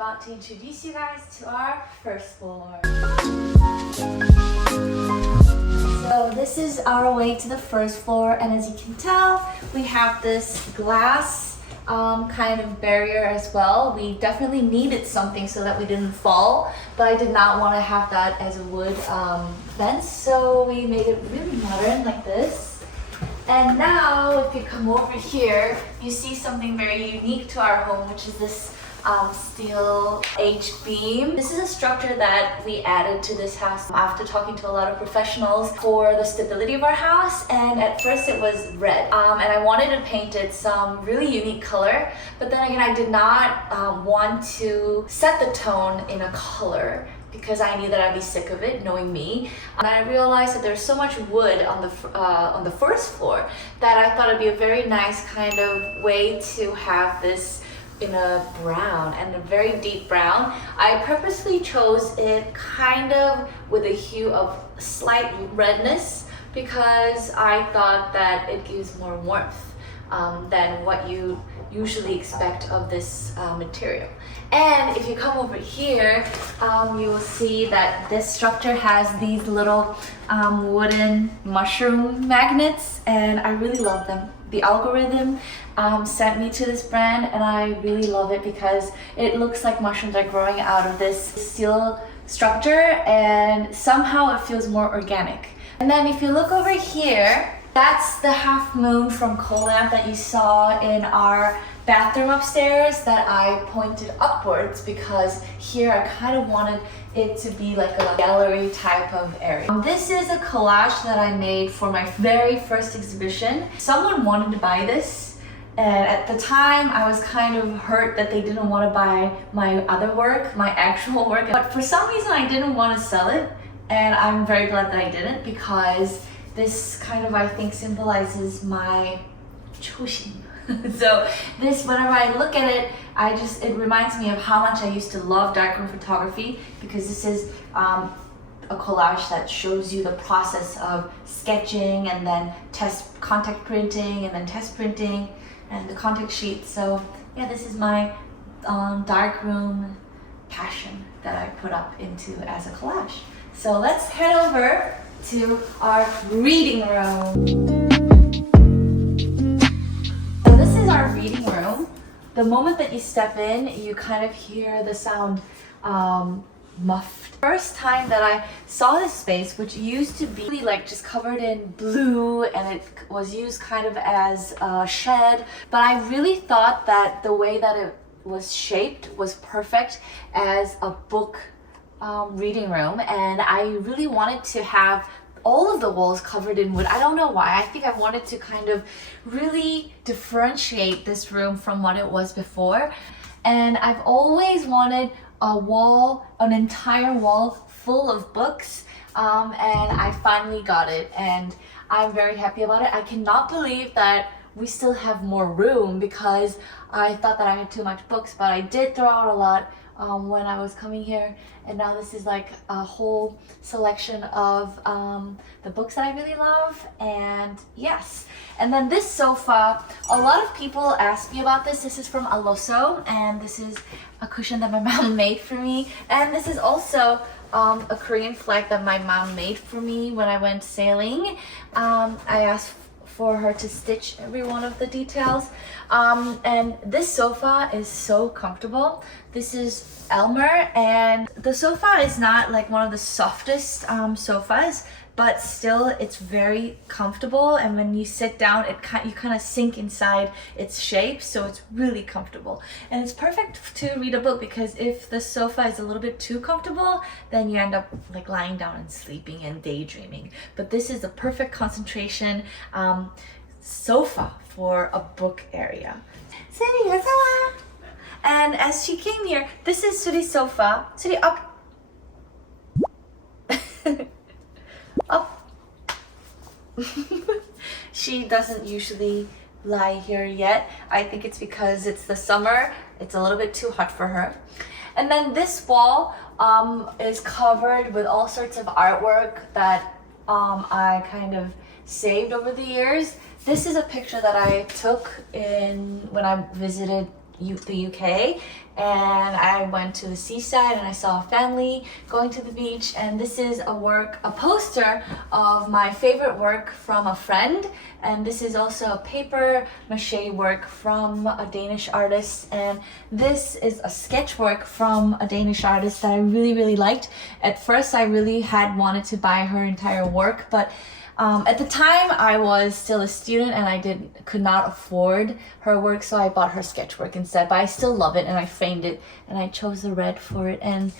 about to introduce you guys to our first floor. So this is our way to the first floor, and as you can tell, we have this glass kind of barrier as well. We definitely needed something so that we didn't fall, but I did not want to have that as a wood fence, so we made it really modern like this. And now if you come over here, you see something very unique to our home, which is this steel H-beam. This is a structure that we added to this house after talking to a lot of professionals for the stability of our house, and at first it was red and I wanted to paint it some really unique color, but then again I did not want to set the tone in a color because I knew that I'd be sick of it, knowing me. And I realized that there's so much wood on the first floor that I thought it'd be a very nice kind of way to have this in a brown, and a very deep brown. I purposely chose it kind of with a hue of slight redness because I thought that it gives more warmth than what you usually expect of this material. And if you come over here, you will see that this structure has these little wooden mushroom magnets, and I really love them. The algorithm sent me to this brand, and I really love it because it looks like mushrooms are growing out of this steel structure, and somehow it feels more organic. And then if you look over here, that's the half moon from coal lamp that you saw in our bathroom upstairs that I pointed upwards because here I kind of wanted it to be like a gallery type of area. This is a collage that I made for my very first exhibition. Someone wanted to buy this, and at the time I was kind of hurt that they didn't want to buy my other work, my actual work, but for some reason I didn't want to sell it, and I'm very glad that I didn't because this kind of, I think, symbolizes my 초심. So this, whenever I look at it, it reminds me of how much I used to love darkroom photography, because this is a collage that shows you the process of sketching and then contact printing and then test printing and the contact sheet. So yeah, this is my darkroom passion that I put up into as a collage. So let's head over to our reading room. Our reading room. The moment that you step in, you kind of hear the sound muffed. First time that I saw this space, which used to be like just covered in blue, and it was used kind of as a shed, but I really thought that the way that it was shaped was perfect as a book reading room, and I really wanted to have all of the walls covered in wood. I don't know why. I think I wanted to kind of really differentiate this room from what it was before. And I've always wanted an entire wall full of books, and I finally got it, and I'm very happy about it. I cannot believe that we still have more room because I thought that I had too much books, but I did throw out a lot when I was coming here, and now this is like a whole selection of the books that I really love. And yes, and then this sofa, a lot of people ask me about this. This is from Aloso, and this is a cushion that my mom made for me, and this is also a Korean flag that my mom made for me when I went sailing. I asked for her to stitch every one of the details, and this sofa is so comfortable. This is Elmer, and the sofa is not like one of the softest sofas, but still it's very comfortable, and when you sit down you kind of sink inside its shape, so it's really comfortable. And it's perfect to read a book, because if the sofa is a little bit too comfortable, then you end up like lying down and sleeping and daydreaming. But this is the perfect concentration sofa for a book area. Suri, 어서와. And as she came here, this is Suri's sofa. Suri, up. Up. She doesn't usually lie here yet. I think it's because it's the summer. It's a little bit too hot for her. And then this wall is covered with all sorts of artwork that I kind of saved over the years. This is a picture that I took when I visited the UK, and I went to the seaside and I saw a family going to the beach, and this is a poster of my favorite work from a friend, and this is also a paper mache work from a Danish artist, and this is a sketch work from a Danish artist that I really liked. At first I really had wanted to buy her entire work, but at the time I was still a student and I could not afford her work, so I bought her sketchwork instead, but I still love it and I framed it and I chose the red for it. And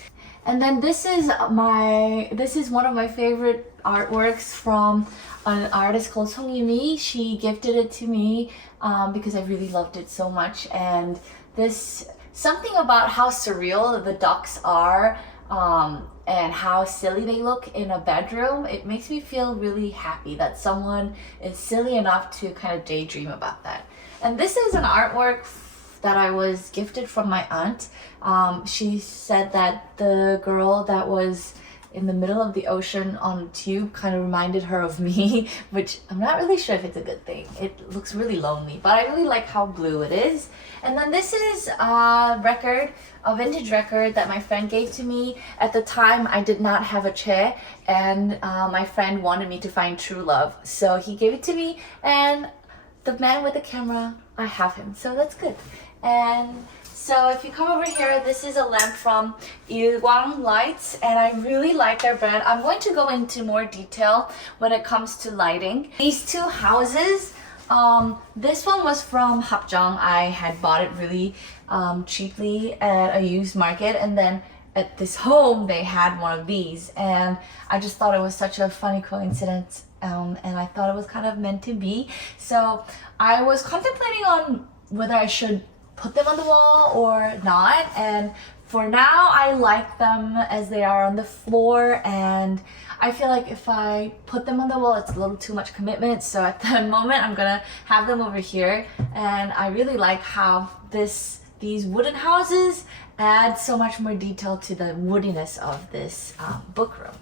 then this is one of my favorite artworks from an artist called Song Yumi. She gifted it to me because I really loved it so much, and something about how surreal the ducks are and how silly they look in a bedroom, it makes me feel really happy that someone is silly enough to kind of daydream about that. And this is an artwork that I was gifted from my aunt. She said that the girl that was in the middle of the ocean on a tube kind of reminded her of me, which I'm not really sure if it's a good thing. It looks really lonely, but I really like how blue it is. And then this is a vintage record that my friend gave to me. At the time, I did not have a chair, and my friend wanted me to find true love. So he gave it to me, and the man with the camera, I have him. So that's good. And so if you come over here, this is a lamp from Ilkwang Lights, and I really like their brand. I'm going to go into more detail when it comes to lighting. These two houses, this one was from Hapjeong. I had bought it really cheaply at a used market, and then at this home they had one of these, and I just thought it was such a funny coincidence, and I thought it was kind of meant to be. So I was contemplating on whether I should put them on the wall or not, and for now I like them as they are on the floor, and I feel like if I put them on the wall it's a little too much commitment, so at the moment I'm gonna have them over here. And I really like how these wooden houses add so much more detail to the woodiness of this book room.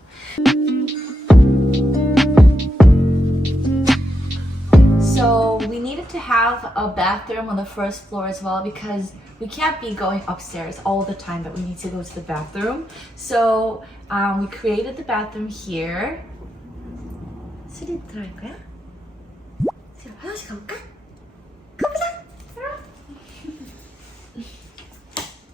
So we needed to have a bathroom on the first floor as well, because we can't be going upstairs all the time, but we need to go to the bathroom. So we created the bathroom here. 수리 들어갈 거야? 수리 화장실 가볼까? 가보자!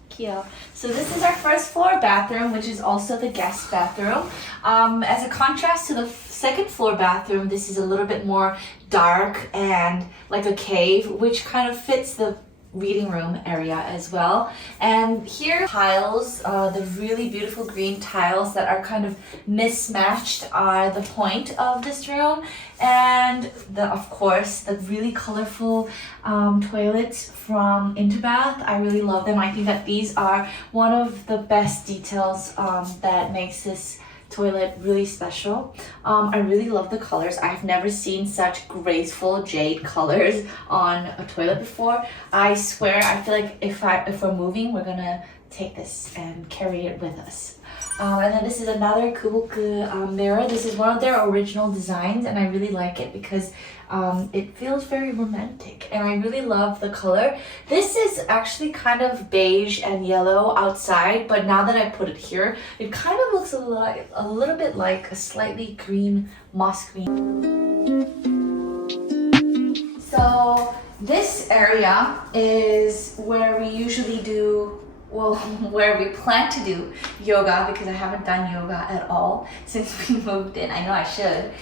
Cute. So this is our first floor bathroom, which is also the guest bathroom. As a contrast to the second floor bathroom, this is a little bit more dark and like a cave, which kind of fits the reading room area as well. And here tiles, the really beautiful green tiles that are kind of mismatched are the point of this room. And of course, the really colorful toilets from Interbath. I really love them. I think that these are one of the best details that makes this toilet really special. I really love the colors. I've never seen such graceful jade colors on a toilet before. I swear, I feel like if we're moving, we're gonna take this and carry it with us. And then this is another Kubuk mirror. This is one of their original designs, and I really like it because it feels very romantic, and I really love the color. This is actually kind of beige and yellow outside, but now that I put it here, it kind of looks a little bit like a slightly green, moss green. So this area is where we usually do, where we plan to do yoga, because I haven't done yoga at all since we moved in. I know I should.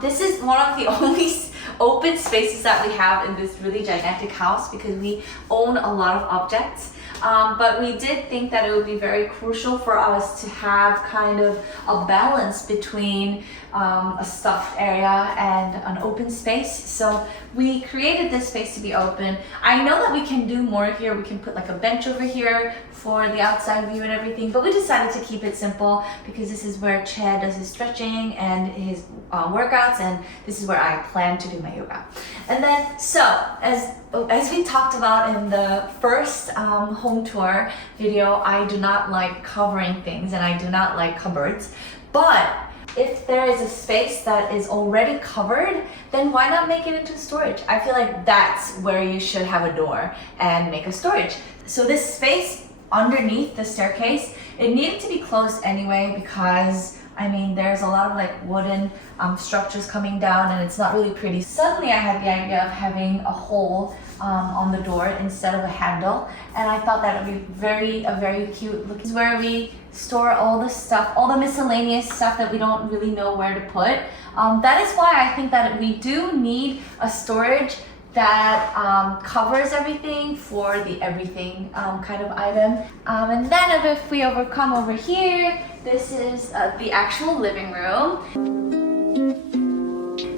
This is one of the only open spaces that we have in this really gigantic house, because we own a lot of objects. But we did think that it would be very crucial for us to have kind of a balance between a stuffed area and an open space. So we created this space to be open. I know that we can do more here. We can put like a bench over here for the outside view and everything, but we decided to keep it simple because this is where Chad does his stretching and his workouts, and this is where I plan to do my yoga. And then, so as we talked about in the first home tour video, I do not like covering things and I do not like cupboards, but if there is a space that is already covered, then why not make it into storage? I feel like that's where you should have a door and make a storage. So this space underneath the staircase, it needed to be closed anyway because I mean there's a lot of like wooden structures coming down and it's not really pretty. Suddenly I had the idea of having a hole on the door instead of a handle, and I thought that would be a very cute look. This is where we store all the stuff, all the miscellaneous stuff that we don't really know where to put. That is why I think that we do need a storage that covers everything for the everything kind of item. And then if we come over here, this is the actual living room.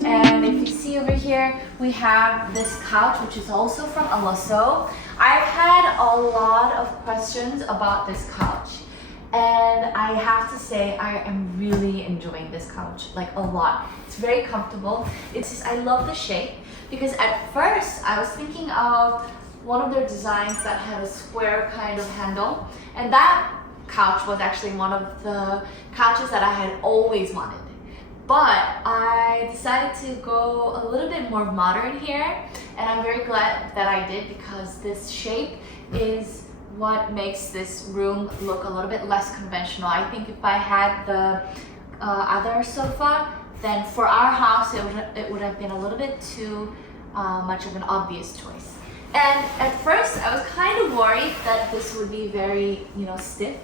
And if you see over here, we have this couch, which is also from 아팠어요. I've had a lot of questions about this couch. And I have to say, I am really enjoying this couch, like a lot. It's very comfortable. I love the shape because at first I was thinking of one of their designs that had a square kind of handle. And that couch was actually one of the couches that I had always wanted. But I decided to go a little bit more modern here. And I'm very glad that I did because this shape is what makes this room look a little bit less conventional. I think if I had the other sofa, then for our house it would have been a little bit too much of an obvious choice. And at first I was kind of worried that this would be very, stiff,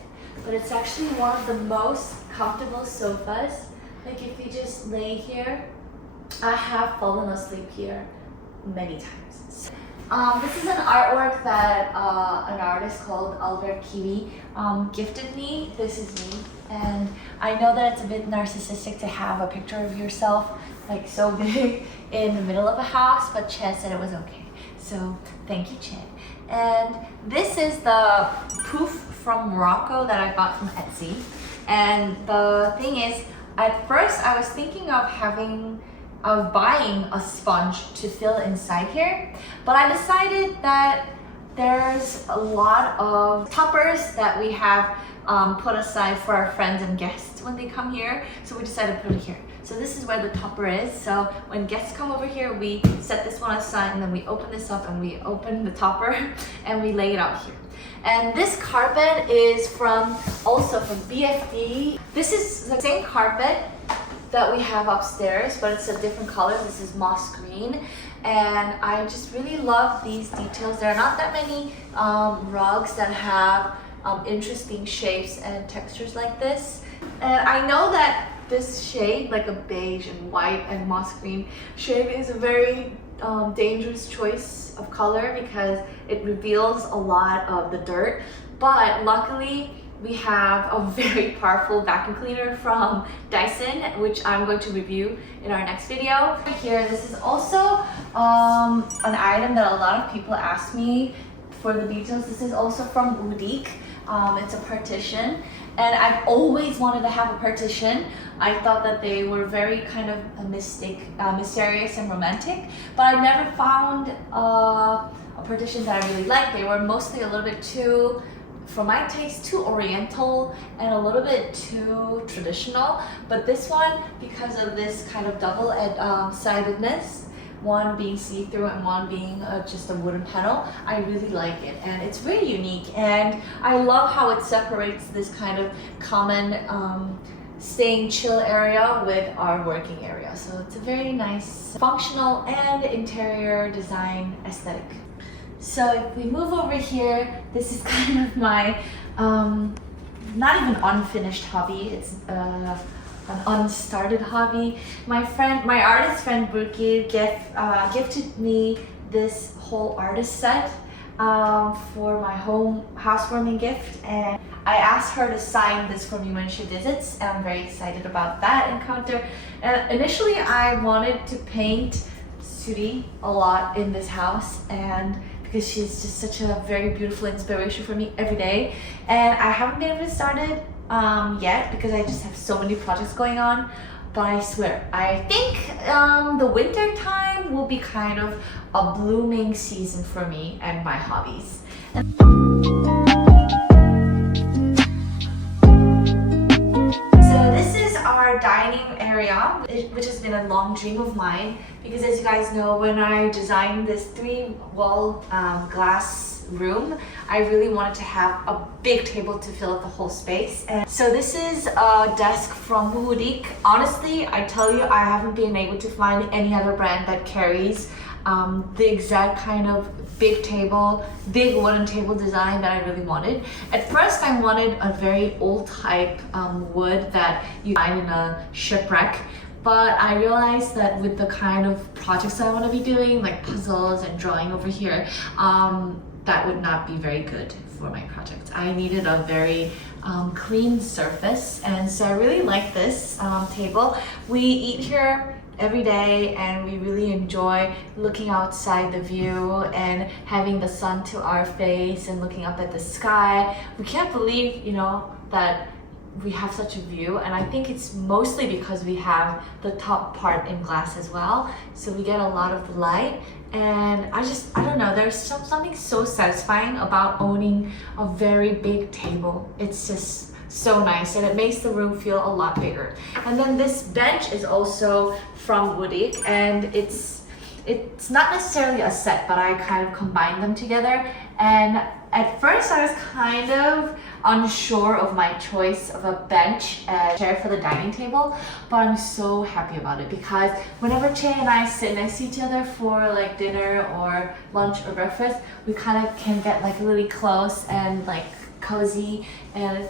but it's actually one of the most comfortable sofas. Like if you just lay here, I have fallen asleep here many times. This is an artwork that an artist called Kiwi gifted me. This is me, and I know that it's a bit narcissistic to have a picture of yourself like so big in the middle of a house, but Chad said it was okay. So thank you, Chad. And this is the poof from Morocco that I got from Etsy. And the thing is, at first I was thinking of buying a sponge to fill inside here, but I decided that there's a lot of toppers that we have put aside for our friends and guests when they come here, so we decided to put it here. So this is where the topper is. So when guests come over here, we set this one aside and then we open this up and we open the topper and we lay it out here. And this carpet is also from BFD. This is the same carpet that we have upstairs, but it's a different color. This is moss green. And I just really love these details. There are not that many rugs that have interesting shapes and textures like this. And I know that this shade, like a beige and white and moss green shade, is a very dangerous choice of color because it reveals a lot of the dirt. But luckily, we have a very powerful vacuum cleaner from Dyson, which I'm going to review in our next video. Here, this is also an item that a lot of people ask me for the details. This is also from Udik. It's a partition, and I've always wanted to have a partition. I thought that they were very kind of mysterious and romantic, but I never found a partition that I really liked. They were mostly a little bit too, for my taste, too oriental and a little bit too traditional. But this one, because of this kind of double-sidedness, one being see-through and one being just a wooden panel, I really like it, and it's really unique. And I love how it separates this kind of common staying chill area with our working area. So it's a very nice functional and interior design aesthetic. So if we move over here, this is kind of my not even unfinished hobby. It's an unstarted hobby. My artist friend Burki gifted me this whole artist set for my housewarming gift, and I asked her to sign this for me when she visits, and I'm very excited about that encounter. Initially, I wanted to paint Suri a lot in this house, and because she's just such a very beautiful inspiration for me every day, and I haven't been able to start it yet because I just have so many projects going on. But I swear, I think the winter time will be kind of a blooming season for me and my hobbies. So this is our dining area, which has been a long dream of mine, because as you guys know, when I designed this 3-wall glass room, I really wanted to have a big table to fill up the whole space. And so this is a desk from Budik. Honestly, I tell you, I haven't been able to find any other brand that carries the exact kind of big table, big wooden table design that I really wanted. At first, I wanted a very old type wood that you find in a shipwreck. But I realized that with the kind of projects I want to be doing, like puzzles and drawing over here, that would not be very good for my project. I needed a very clean surface, and so I really like this table. We eat here every day and we really enjoy looking outside the view and having the sun to our face and looking up at the sky. We can't believe, that we have such a view, and I think it's mostly because we have the top part in glass as well, so we get a lot of light. And I don't know, there's something so satisfying about owning a very big table. It's just so nice, and it makes the room feel a lot bigger. And then this bench is also from Budik, and it's not necessarily a set, but I kind of combined them together. And at first I was kind of unsure of my choice of a bench and chair for the dining table, but I'm so happy about it, because whenever Che and I sit next to each other for like dinner or lunch or breakfast, we kind of can get like really close and like cozy, and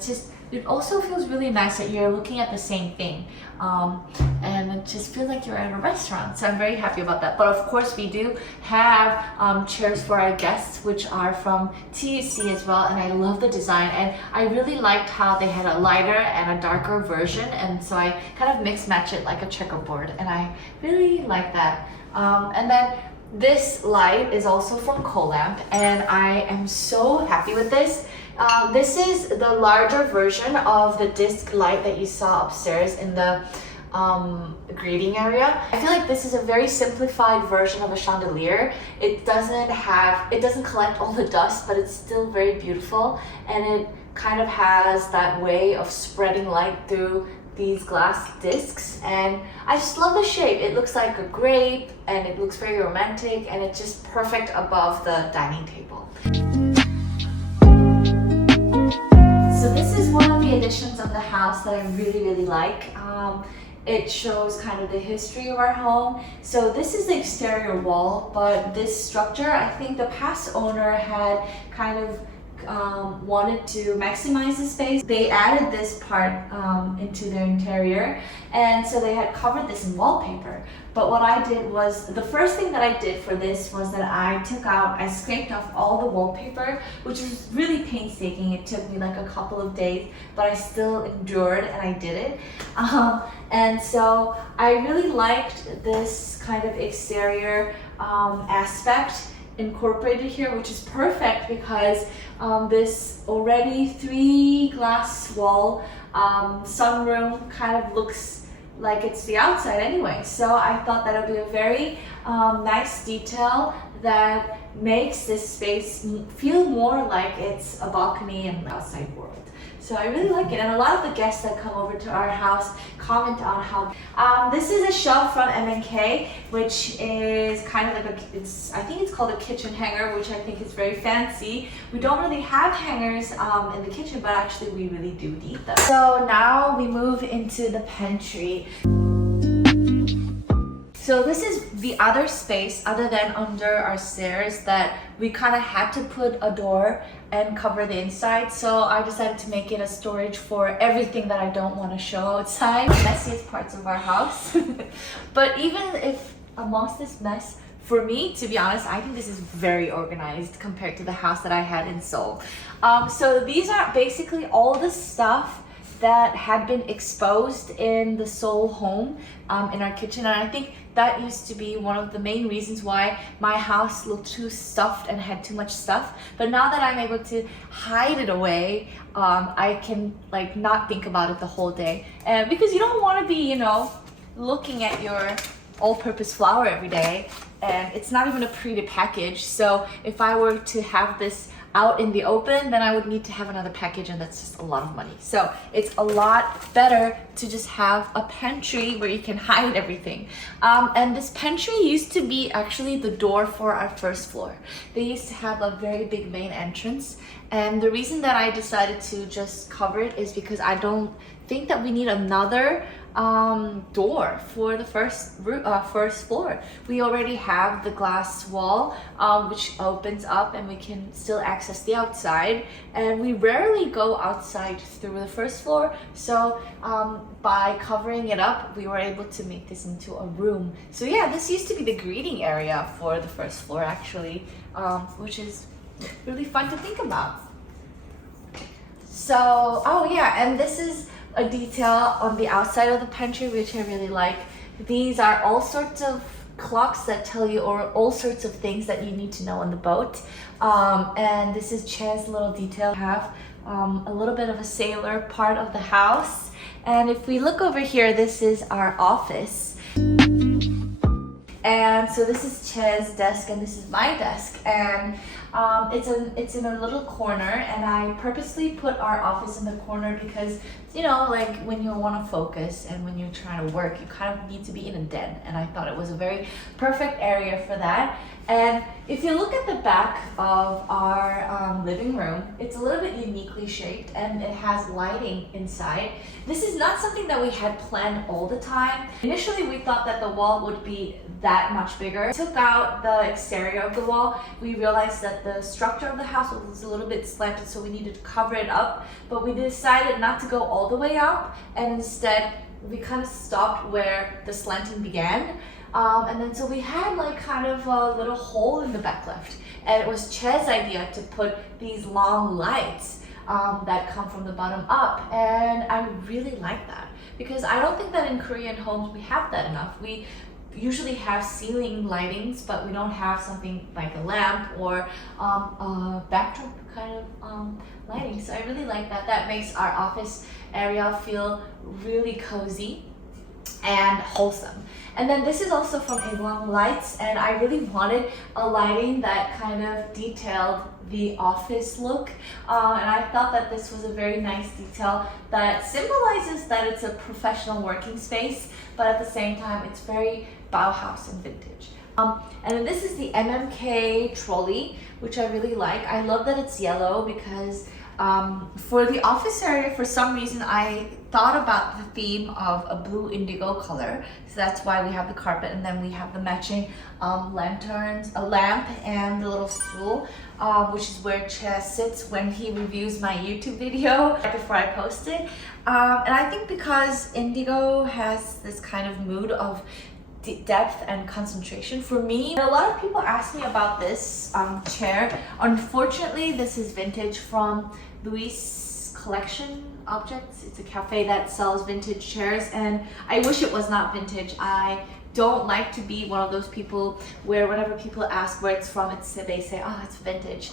it also feels really nice that you're looking at the same thing, and it just feels like you're at a restaurant. So I'm very happy about that. But of course we do have chairs for our guests, which are from TUC as well, and I love the design, and I really liked how they had a lighter and a darker version, and so I kind of mix match it like a checkerboard, and I really like that. And then this light is also from Colamp, and I am so happy with this. This is the larger version of the disc light that you saw upstairs in the greeting area. I feel like this is a very simplified version of a chandelier. It doesn't collect all the dust, but it's still very beautiful, and it kind of has that way of spreading light through these glass discs, and I just love the shape. It looks like a grape, and it looks very romantic, and it's just perfect above the dining table. So this is one of the additions of the house that I really, really like. It shows kind of the history of our home. So this is the exterior wall, but this structure, I think the past owner had kind of wanted to maximize the space. They added this part into their interior, and so they had covered this in wallpaper. But what I did was, the first thing that I did for this was that I scraped off all the wallpaper, which was really painstaking. It took me like a couple of days, but I still endured and I did it. And so I really liked this kind of exterior aspect incorporated here, which is perfect because this already 3 glass wall sunroom kind of looks like it's the outside anyway. So I thought that would be a very nice detail that makes this space feel more like it's a balcony in the outside world. So I really like it, and a lot of the guests that come over to our house comment on how. This is a shelf from M&K, which is kind of like I think it's called a kitchen hanger, which I think is very fancy. We don't really have hangers in the kitchen, but actually we really do need them. So now we move into the pantry. So this is the other space other than under our stairs that we kind of had to put a door and cover the inside. So I decided to make it a storage for everything that I don't want to show outside. The messiest parts of our house. But even if amongst this mess, for me, to be honest, I think this is very organized compared to the house that I had in Seoul. So these are basically all the stuff that had been exposed in the Seoul home in our kitchen, and I think that used to be one of the main reasons why my house looked too stuffed and had too much stuff. But now that I'm able to hide it away, I can like not think about it the whole day, because you don't want to be, looking at your all-purpose flour every day, and it's not even a pre-packaged. So if I were to have this out in the open, then I would need to have another package, and that's just a lot of money. So it's a lot better to just have a pantry where you can hide everything. And this pantry used to be actually the door for our first floor. They used to have a very big main entrance, and the reason that I decided to just cover it is because I don't think that we need another door for the first floor. We already have the glass wall which opens up, and we can still access the outside, and we rarely go outside through the first floor. So by covering it up, we were able to make this into a room. So yeah, this used to be the greeting area for the first floor actually, which is really fun to think about. So, oh yeah, and this is a detail on the outside of the pantry which I really like. These are all sorts of clocks that tell you or all sorts of things that you need to know on the boat. And this is Che's little detail. We have a little bit of a sailor part of the house. And if we look over here, this is our office. And so this is Che's desk and this is my desk, and it's in a little corner, and I purposely put our office in the corner because, you know, like when you want to focus and when you're trying to work, you kind of need to be in a den, and I thought it was a very perfect area for that. And if you look at the back of our living room, it's a little bit uniquely shaped, and it has lighting inside. This is not something that we had planned all the time. Initially, we thought that the wall would be that much bigger. We took out the exterior of the wall. We realized that the structure of the house was a little bit slanted, so we needed to cover it up, but we decided not to go all the way up, and instead we kind of stopped where the slanting began. And then so we had like kind of a little hole in the back left, and it was Che's idea to put these long lights that come from the bottom up, and I really like that because I don't think that in Korean homes we have that enough. We usually have ceiling lightings, but we don't have something like a lamp or a backdrop kind of lighting. So I really like that. That makes our office area feel really cozy and wholesome. And then this is also from Aegon Lights, and I really wanted a lighting that kind of detailed the office look, and I thought that this was a very nice detail that symbolizes that it's a professional working space, but at the same time it's very Bauhaus and vintage. And then this is the MMK trolley, which I really like. I love that it's yellow because for the office area, for some reason, I thought about the theme of a blue indigo color. So that's why we have the carpet, and then we have the matching lanterns, a lamp, and the little stool, which is where Che sits when he reviews my YouTube video right before I post it. And I think because indigo has this kind of mood of depth and concentration for me. And a lot of people ask me about this chair. Unfortunately, this is vintage from Louis Collection Objects. It's a cafe that sells vintage chairs, and I wish it was not vintage. I don't like to be one of those people where whenever people ask where it's from, they say, oh, it's vintage.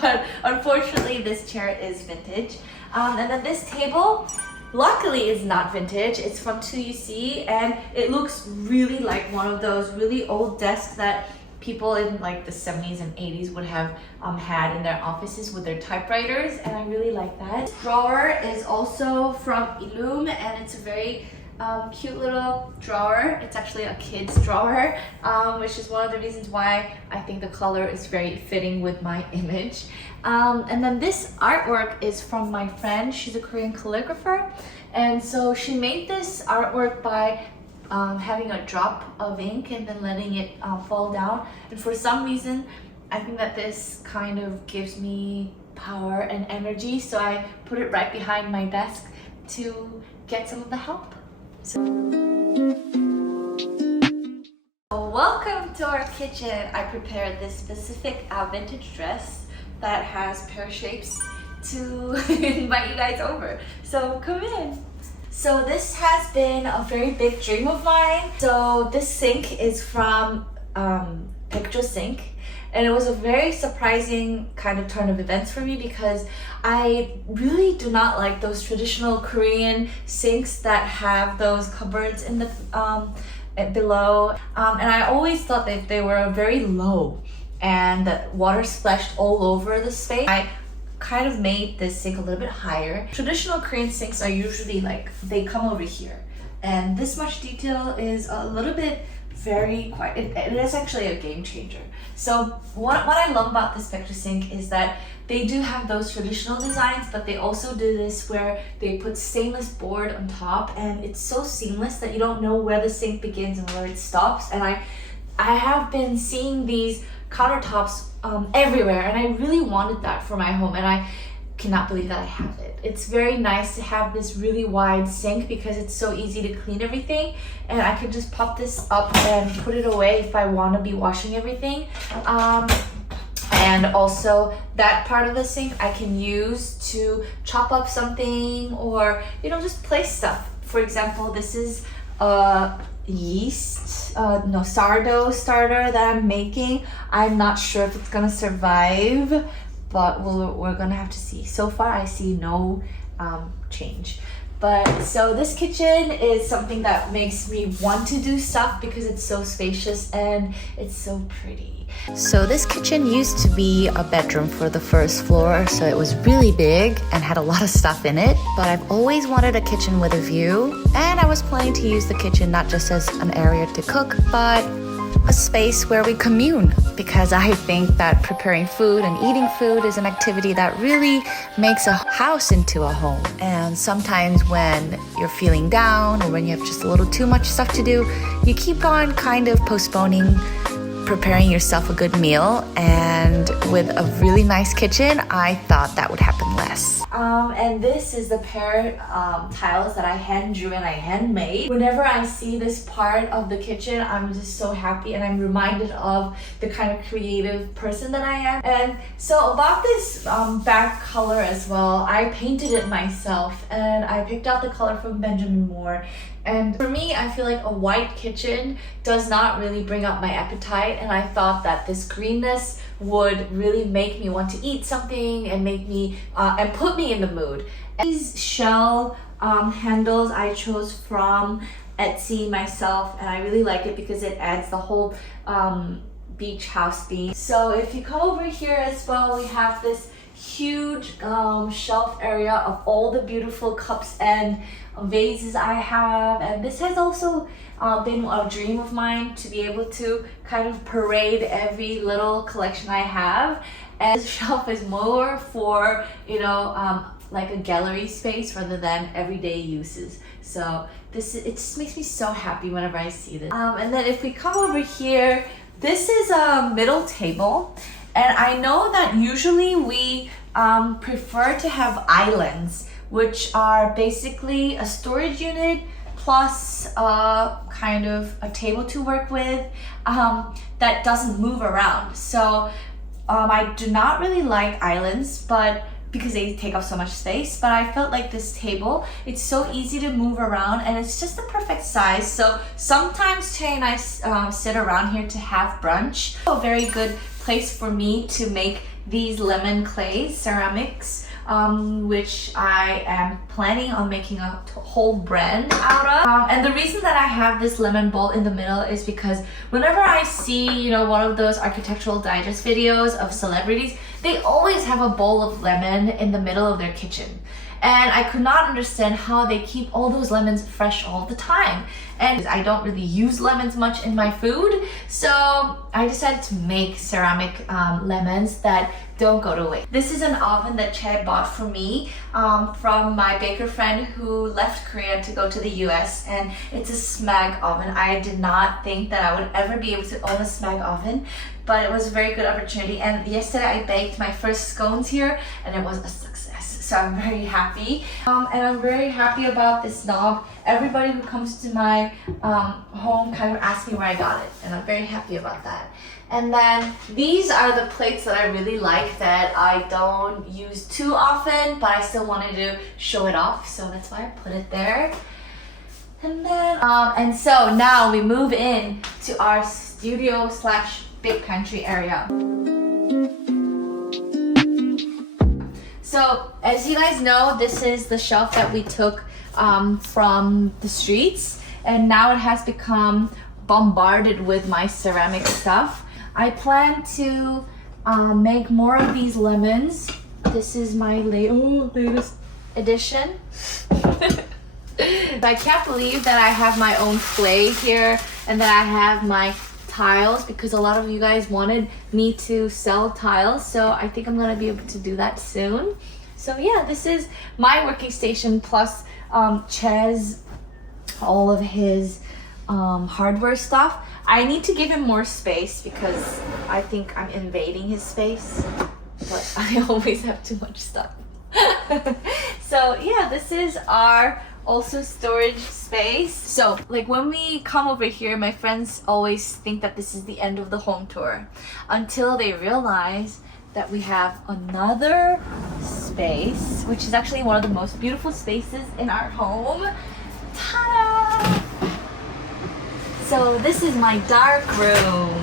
But unfortunately, this chair is vintage. And then this table, luckily is not vintage. It's from 2UC, and it looks really like one of those really old desks that people in like the 70s and 80s would have had in their offices with their typewriters, and I really like that. This drawer is also from Illum, and it's a very cute little drawer. It's actually a kid's drawer, which is one of the reasons why I think the color is very fitting with my image. And then this artwork is from my friend. She's a Korean calligrapher, and so she made this artwork by having a drop of ink and then letting it fall down. And for some reason, I think that this kind of gives me power and energy, so I put it right behind my desk to get some of the help. So welcome to our kitchen. I prepared this specific vintage dress that has pear shapes to invite you guys over. So come in. So this has been a very big dream of mine. So this sink is from Picture Sink, and it was a very surprising kind of turn of events for me because I really do not like those traditional Korean sinks that have those cupboards in the below, and I always thought that they were very low. and the water splashed all over the space. I kind of made this sink a little bit higher. Traditional Korean sinks are usually like, they come over here. And this much detail is a little bit very quiet. It is actually a game changer. So what I love about this picture sink is that they do have those traditional designs, but they also do this where they put stainless board on top, and it's so seamless that you don't know where the sink begins and where it stops. And I have been seeing these countertops everywhere, and I really wanted that for my home, and I cannot believe that I have it. It's very nice to have this really wide sink because it's so easy to clean everything, and I can just pop this up and put it away if I want to be washing everything. And also that part of the sink I can use to chop up something or, you know, just place stuff. For example, this is sourdough starter that I'm making. I'm not sure if it's gonna survive, but we're gonna have to see. So far I see no change. But so this kitchen is something that makes me want to do stuff because it's so spacious and it's so pretty. So this kitchen used to be a bedroom for the first floor, so it was really big and had a lot of stuff in it. But I've always wanted a kitchen with a view, and I was planning to use the kitchen not just as an area to cook, but a space where we commune, because I think that preparing food and eating food is an activity that really makes a house into a home. And sometimes when you're feeling down or when you have just a little too much stuff to do, you keep on kind of postponing preparing yourself a good meal, and with a really nice kitchen, I thought that would happen less. And this is the pair tiles that I hand drew and I handmade. Whenever I see this part of the kitchen, I'm just so happy, and I'm reminded of the kind of creative person that I am. And so about this back color as well, I painted it myself, and I picked out the color from Benjamin Moore. And for me, I feel like a white kitchen does not really bring up my appetite, and I thought that this greenness would really make me want to eat something and make me and put me in the mood. And these shell handles I chose from Etsy myself, and I really like it because it adds the whole beach house theme. So if you come over here as well, we have this huge shelf area of all the beautiful cups and vases I have, and this has also been a dream of mine to be able to kind of parade every little collection I have. And this shelf is more for, you know, like a gallery space rather than everyday uses. So it just makes me so happy whenever I see this. And then if we come over here, this is a middle table, and I know that usually we prefer to have islands, which are basically a storage unit plus kind of a table to work with that doesn't move around. So I do not really like islands, but because they take up so much space, but I felt like this table, it's so easy to move around and it's just the perfect size. So sometimes Che and I sit around here to have brunch. A very good place for me to make these lemon clay ceramics, which I am planning on making a whole brand out of. And the reason that I have this lemon bowl in the middle is because whenever I see, you know, one of those architectural digest videos of celebrities, they always have a bowl of lemon in the middle of their kitchen. And I could not understand how they keep all those lemons fresh all the time. And I don't really use lemons much in my food, so I decided to make ceramic lemons that don't go to waste. This is an oven that Che bought for me from my baker friend who left Korea to go to the US, and it's a SMAG oven. I did not think that I would ever be able to own a SMAG oven, but it was a very good opportunity. And yesterday I baked my first scones here, and it was a success. So I'm very happy. And I'm very happy about this knob. Everybody who comes to my home kind of asks me where I got it, and I'm very happy about that. And then these are the plates that I really like that I don't use too often, but I still wanted to show it off, so that's why I put it there. And then, and so now we move in to our studio / big pantry area. So as you guys know, this is the shelf that we took from the streets, and now it has become bombarded with my ceramic stuff. I plan to make more of these lemons. This is my latest edition. I can't believe that I have my own clay here and that I have my tiles because a lot of you guys wanted me to sell tiles, so I think I'm gonna be able to do that soon. So yeah, this is my working station plus Ches, all of his hardware stuff. I need to give him more space because I think I'm invading his space, but I always have too much stuff. So yeah, this is our also storage space. So like when we come over here, my friends always think that this is the end of the home tour until they realize that we have another space, which is actually one of the most beautiful spaces in our home. Ta-da! So this is my dark room.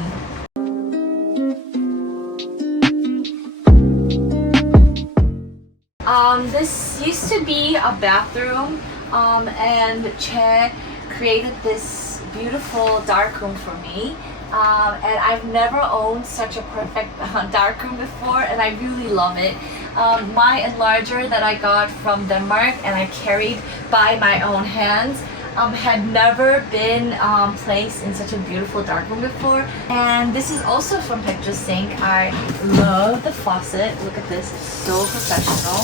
This used to be a bathroom, and Che created this beautiful dark room for me. And I've never owned such a perfect dark room before, and I really love it. My enlarger that I got from Denmark and I carried by my own hands had never been placed in such a beautiful dark room before. And this is also from Picture Sink. I love the faucet. Look at this, it's so professional.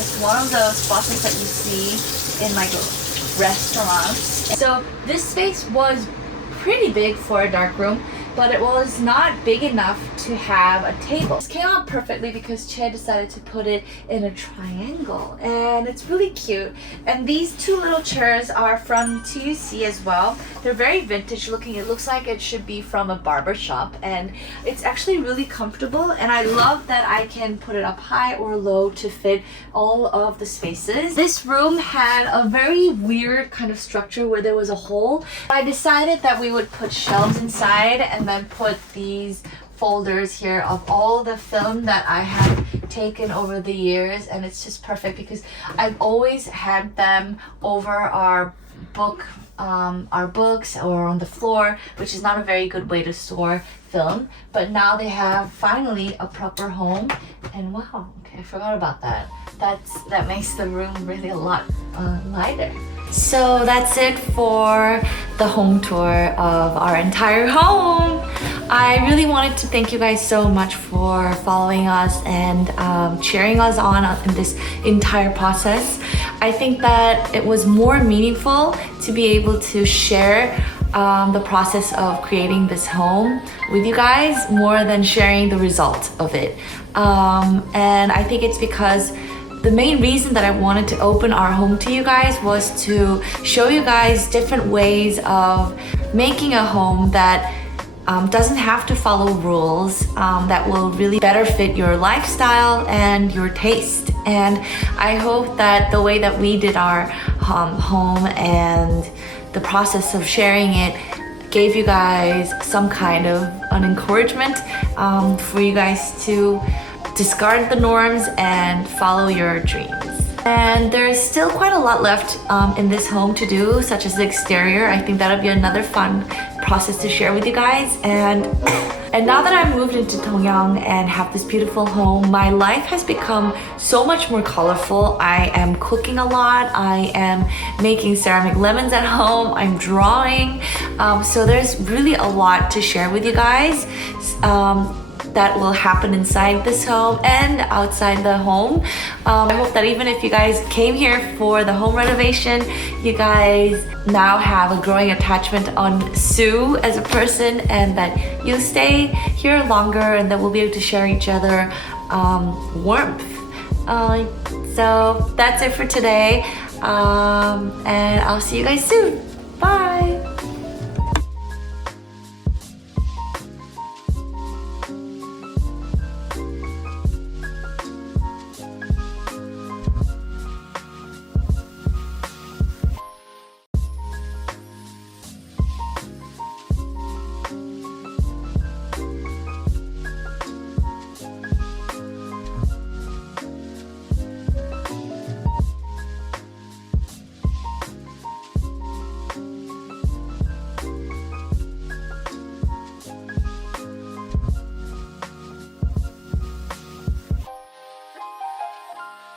It's one of those faucets that you see in like restaurants. So this space was pretty big for a dark room, but it was not big enough to have a table. This came out perfectly because Che decided to put it in a triangle, and it's really cute. And these two little chairs are from TUC as well. They're very vintage looking. It looks like it should be from a barber shop, and it's actually really comfortable, and I love that I can put it up high or low to fit all of the spaces. This room had a very weird kind of structure where there was a hole. I decided that we would put shelves inside and then put these folders here of all the film that I have taken over the years, and it's just perfect because I've always had them over our books or on the floor, which is not a very good way to store film, but now they have finally a proper home. And wow, okay, I forgot about that. That makes the room really a lot lighter. So that's it for the home tour of our entire home. I really wanted to thank you guys so much for following us and cheering us on in this entire process. I think that it was more meaningful to be able to share the process of creating this home with you guys more than sharing the result of it. And I think it's because the main reason that I wanted to open our home to you guys was to show you guys different ways of making a home that doesn't have to follow rules, that will really better fit your lifestyle and your taste. And I hope that the way that we did our home and the process of sharing it gave you guys some kind of an encouragement for you guys to discard the norms and follow your dreams. And there's still quite a lot left in this home to do, such as the exterior. I think that'll be another fun process to share with you guys. And now that I've moved into Dongyang and have this beautiful home, my life has become so much more colorful. I am cooking a lot. I am making ceramic lemons at home. I'm drawing. So there's really a lot to share with you guys. That will happen inside this home and outside the home. I hope that even if you guys came here for the home renovation, you guys now have a growing attachment on Sue as a person, and that you'll stay here longer and that we'll be able to share each other warmth. So that's it for today, and I'll see you guys soon. Bye!